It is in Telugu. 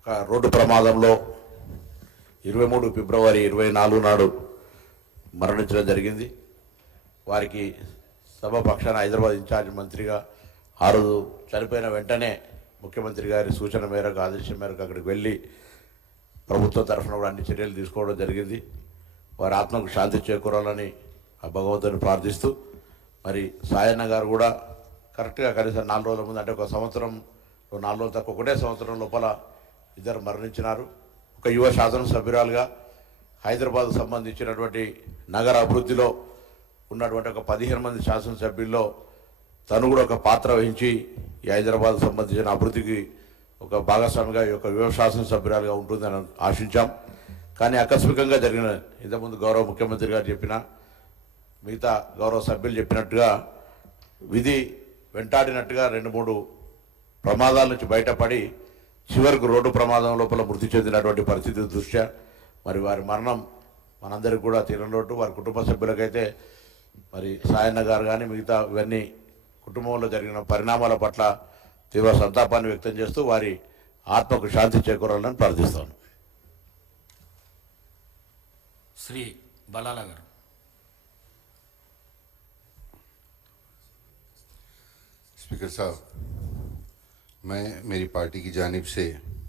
ఒక రోడ్డు ప్రమాదంలో 23 ఫిబ్రవరి 24 నాడు మరణించడం జరిగింది. వారికి సభ పక్షాన హైదరాబాద్ ఇన్ఛార్జ్ మంత్రిగా ఆ రోజు చనిపోయిన వెంటనే ముఖ్యమంత్రి గారి సూచన మేరకు ఆదేశం మేరకు అక్కడికి వెళ్ళి ప్రభుత్వం తరఫున కూడా అన్ని చర్యలు తీసుకోవడం జరిగింది. వారి ఆత్మకు శాంతి చేకూరాలని ఆ భగవంతుని ప్రార్థిస్తూ, మరి సాయన్న గారు కూడా కరెక్ట్గా కనీసం 4 రోజుల ముందు, అంటే ఒక సంవత్సరం 4 రోజులు తక్కువ, ఒకటే సంవత్సరం లోపల ఇద్దరు మరణించినారు. ఒక యువ శాసనసభ్యురాలుగా హైదరాబాద్కు సంబంధించినటువంటి నగర అభివృద్ధిలో ఉన్నటువంటి ఒక 15 మంది శాసనసభ్యుల్లో తను కూడా ఒక పాత్ర వహించి ఈ హైదరాబాద్ సంబంధించిన అభివృద్ధికి ఒక భాగస్వామిగా ఈ యొక్క యువ శాసనసభ్యురాలుగా ఉంటుందని ఆశించాం. కానీ ఆకస్మికంగా జరిగిన, ఇంతకుముందు గౌరవ ముఖ్యమంత్రి గారు చెప్పిన, మిగతా గౌరవ సభ్యులు చెప్పినట్టుగా విధి వెంటాడినట్టుగా 2-3 ప్రమాదాల నుంచి బయటపడి చివరికి రోడ్డు ప్రమాదం లోపల మృతి చెందినటువంటి పరిస్థితి దృష్ట్యా మరి వారి మరణం మనందరికీ కూడా తీరలోటు. వారి కుటుంబ సభ్యులకైతే మరి సాయన్న గారు కానీ మిగతా ఇవన్నీ కుటుంబంలో జరిగిన పరిణామాల పట్ల తీవ్ర సంతాపాన్ని వ్యక్తం చేస్తూ వారి ఆత్మకు శాంతి చేకూరాలని ప్రార్థిస్తాను. श्री बलाला गारू. स्पीकर साहब, मैं मेरी पार्टी की जानिब से